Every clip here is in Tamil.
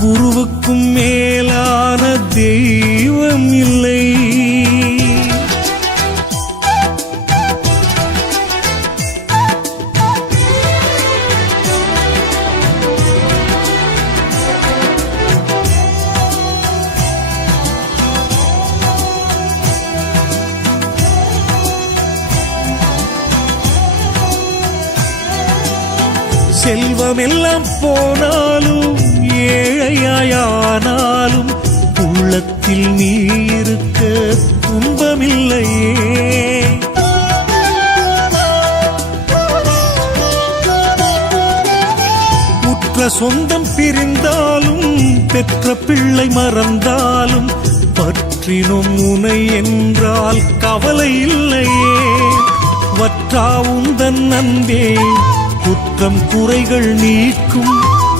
குருவுக்கும் மேலான தெய்வம் இல்லை. செல்வமெல்லாம் போனாலும் ஏழையானாலும் உள்ளத்தில் நீ இருக்க துன்பமில்லையே. உற்ற சொந்தம் பிரிந்தாலும் பெற்ற பிள்ளை மறந்தாலும் பற்றினும் உனை என்றால் கவலை இல்லையே. வற்றா உந்தன் அன்பே குற்றம் குறைகள் நீக்கும்.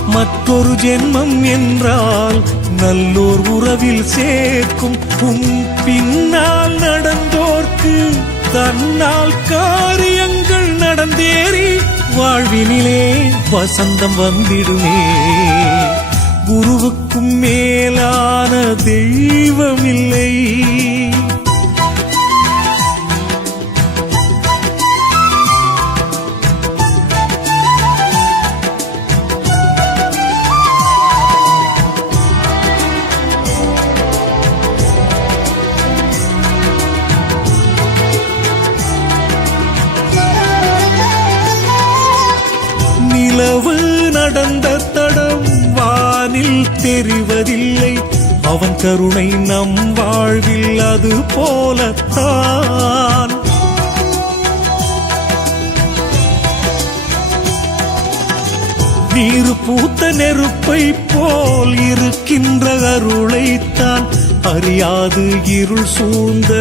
மற்றொரு ஜென்மம் என்றால் நல்லோர் உறவில் சேர்க்கும். உன் பின்னால் நடந்தோர்க்கு தன்னால் காரியங்கள் நடந்தேறி வாழ்வினிலே வசந்தம் வந்திடுமே. குருவுக்கும் மேலான தெய்வமில்லை. நிலவு நடந்த தடம் வானில் தெரிவதில்லை. அவன் கருணை நம் வாழ்வில் அது போலத்தான். நீரு பூத்த நெருப்பை போல் இருக்கின்ற அருளைத்தான் அறியாது இருள் சூழ்ந்த